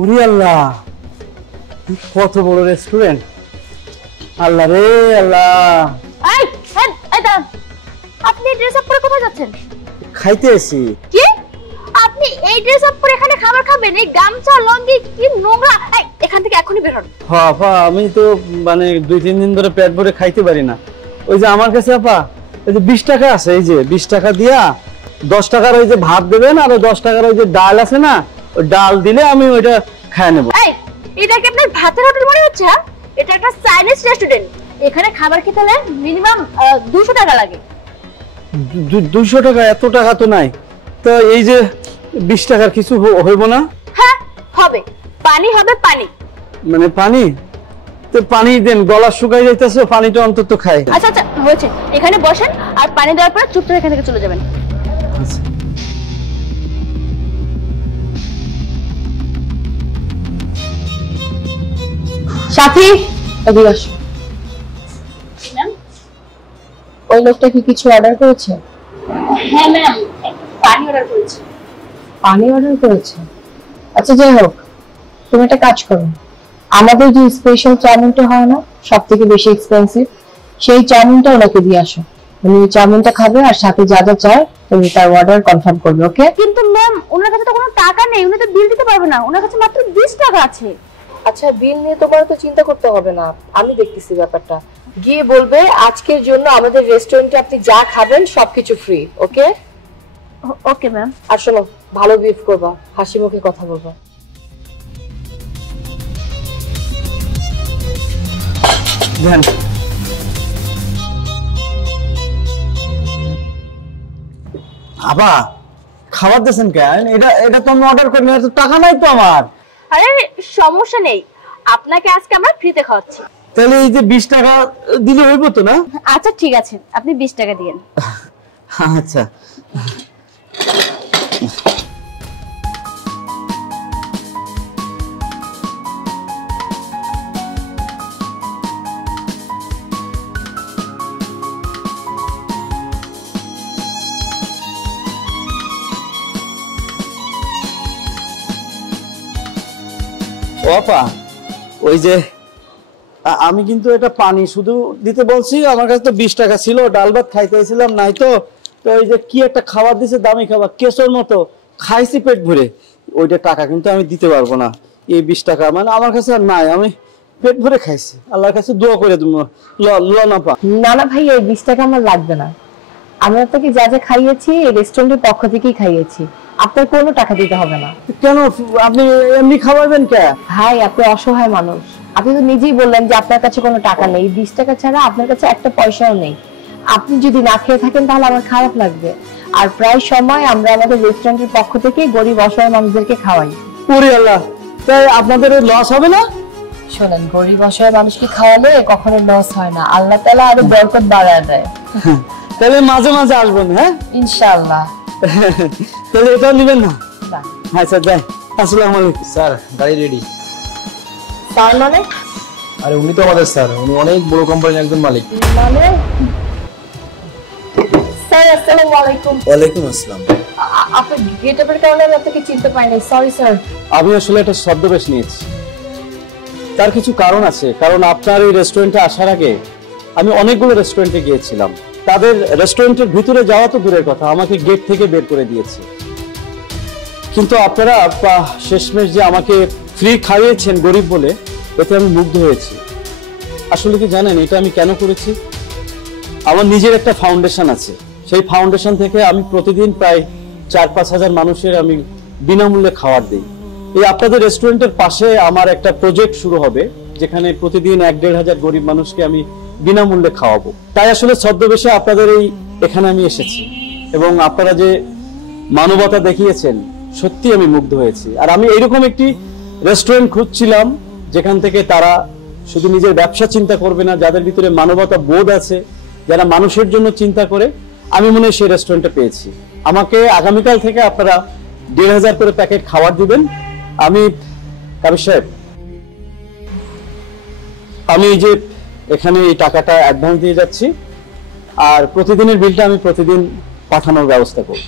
ওরে আল্লাহ, কত বড় রেস্টুরেন্ট! আল্লাহ রে আল্লাহ। এই এই দাঁড়ান, আপনি ড্রেস আপ পরে কোথায় যাচ্ছেন? খাইতে এসি। কি? আপনি এই ড্রেস আপ পরে এখানে খাবার খাবেন? এই গামছা লঙ্গি কি নোংরা! এই এখান থেকে এখনই বের হন। হ্যাঁ আপা, আমি তো মানে 2-3 দিন ধরে পেট ভরে খাইতে পারি না। ওই যে আমার কাছে আপা ওই যে 20 টাকা আছে, এই যে 20 টাকা দিয়া 10 টাকার ওই যে ভাত দেবেন, আর 10 টাকার ওই যে ডাল আছে না, ওই ডাল দিলে আমি ওইটা খাই নেব। এই এটা কি আপনার ভাতের হোটেল মনে হচ্ছে? এটা একটা চাইনিজ রেস্টুরেন্ট। এখানে খাবার খেতে হলে মিনিমাম 200 টাকা লাগে। 200 টাকা? এত টাকা তো নাই। তো এই যে 20 টাকার কিছু হইব না? হ্যাঁ হবে, পানি হবে, পানি। মানে পানি? তো পানি দেন, গলা শুকাই যাইতেছে, পানিটা অন্তত খাই। আচ্ছা আচ্ছা হয়েছে, এখানে বসেন আর পানি দেওয়ার পর চুপচাপ এখান থেকে চলে যাবেন। সাথী, এদিকে আসো। ওই লোকটা কি কিছু অর্ডার করেছে? হ্যাঁ ম্যাম, পানি অর্ডার করেছি। পানি অর্ডার করেছে? আচ্ছা যাই হোক, তুমি একটা কাজ করো, আমাদের যে স্পেশাল চাউমিনটা হয় না, সব থেকে বেশি এক্সপেন্সিভ, সেই চাউমিনটা ওনাকে দিয়ে আসো। উনি চাউমিনটা খাবে আর সাথে যা যা চায় তুমি তার অর্ডার কনফার্ম করবে। ওকে? কিন্তু ম্যাম ওনার কাছে তো কোনো টাকা নেই, উনি তো বিল দিতে পারবে না, ওনার কাছে মাত্র 20 টাকা আছে। আচ্ছা, বিল নিয়ে তোমার তো চিন্তা করতে হবে না, আমি দেখতেছি ব্যাপারটা। গিয়ে বলবে আজকের জন্য আমাদের রেস্টুরেন্টে আপনি যা খাবেন সবকিছু ফ্রি। ওকে? Okay ma'am. আর শোনো, ভালো বিহেভ করবা, হাসি মুখে কথা বলবা। দেন। আবা খাবার দিয়েছেন কেন? এটা তো আমি অর্ডার করিনি, এত টাকা নাই তো আমার। আরে সমস্যা নেই, আপনাকে আজকে আমরা ফ্রিতে খাওয়াচ্ছি। তাহলে এই যে 20 টাকা দিলে হইব তো না? আচ্ছা ঠিক আছে, আপনি 20 টাকা দিয়েন। আচ্ছা। ও আপা, ওই যে আমি কিন্তু এটা পানি শুধু দিতে বলছি, আমার কাছে তো 20 টাকা ছিল, ডাল ভাত খাইতেছিলাম নাই তো। তো ওই যে কি একটা খাবার দিছে, দামি খাবার, কেশর মতো, খাইছি পেট ভরে। ওইটা টাকা কিন্তু আমি দিতে পারবো না। এই 20 টাকা মানে আমার কাছে আর নাই, আমি পেট ভরে খাইছি। আল্লাহর কাছে দোয়া করে দেবো। না পা। না না ভাই, এই 20 টাকা আমার লাগবে না। আমরা আপনাকে যা যা খাইয়েছি এই রেস্টুরেন্টের পক্ষ থেকেই খাইয়েছি, আপনার কোনো টাকা দিতে হবে না। কেন আপনি এমনি খাওয়াবেন কে? ভাই আপনি অসহায় মানুষ, আপনি তো নিজেই বললেন যে আপনার কাছে কোনো টাকা নেই। 20 টাকা ছাড়া আপনার কাছে একটা পয়সাও নেই। আপনি যদি না খেয়ে থাকেন তাহলে আমার খারাপ লাগবে। আর প্রায় সময় আমরা আমাদের রেস্টুরেন্টের পক্ষ থেকে গরিব অসহায় মানুষদেরকে খাওয়াই। ওরে আল্লাহ, তাই আপনাদের লস হবে না? শোনেন, গরিব অসহায় মানুষকে খাওয়ালে কখনো লস হয় না, আল্লাহ তাআলা আরো বরকত বাড়ায় দেয়। তাহলে মাঝে মাঝে আসবেন। হ্যাঁ ইনশাআল্লাহ। তাহলে এটাও নেবেন না? না। আচ্ছা যাই। আসসালামু আলাইকুম স্যার, গাড়ি রেডি। স্যার মানে? আরে উনি তো আমাদের স্যার, উনি অনেক বড় কোম্পানির একজন মালিক। মানে স্যার আসসালামু আলাইকুম। ওয়ালাইকুম আসসালাম। আপনার গেটআপের কারণে আমি আপনাকে চিনতে পারিনি, সরি স্যার। আমি আসলে একটা ছদ্মবেশ নিয়েছি, তার কিছু কারণ আছে। কারণ আপনার এই রেস্টুরেন্টে আসার আগে আমি অনেকগুলো রেস্টুরেন্টে গিয়েছিলাম, তাদের রেস্টুরেন্টের ভিতরে যাওয়া তো দূরের কথা, আমাকে গেট থেকে বের করে দিয়েছে। কিন্তু আপনারা শেষমেশ যে আমাকে ফ্রি খাইয়েছেন গরিব বলে, এতে আমি মুগ্ধ হয়েছি। আসলে কি জানেন এটা আমি কেন করেছি? আমার নিজের একটা ফাউন্ডেশন আছে, সেই ফাউন্ডেশন থেকে আমি প্রতিদিন প্রায় 4-5 হাজার মানুষের আমি বিনামূল্যে খাবার দিই। এই আপনাদের রেস্টুরেন্টের পাশে আমার একটা প্রজেক্ট শুরু হবে, যেখানে প্রতিদিন 1-1.5 হাজার গরিব মানুষকে আমি বিনামূল্যে খাওয়াবো। তাই আসলে ছদ্মবেশে আপনাদের এখানে আমি এসেছি, এবং আপনারা যে মানবতা দেখিয়েছেন সত্যি আমি মুগ্ধ হয়েছি। আর আমি এইরকম একটি রেস্টুরেন্ট খুঁজছিলাম যেখান থেকে তারা শুধু নিজের ব্যবসা চিন্তা করবে না, যাদের ভিতরে মানবতা বোধ আছে, যারা মানুষের জন্য চিন্তা করে। আমি মনে হয় সেই রেস্টুরেন্টটা পেয়েছি। আমাকে আগামীকাল থেকে আপনারা 1.5 হাজার করে প্যাকেট খাবার দিবেন। আমি কাবির সাহেব, আমি এই যে এখানে এই টাকাটা অ্যাডভান্স দিয়ে যাচ্ছি, আর প্রতিদিনের বিলটা আমি প্রতিদিন পাঠানোর ব্যবস্থা করব।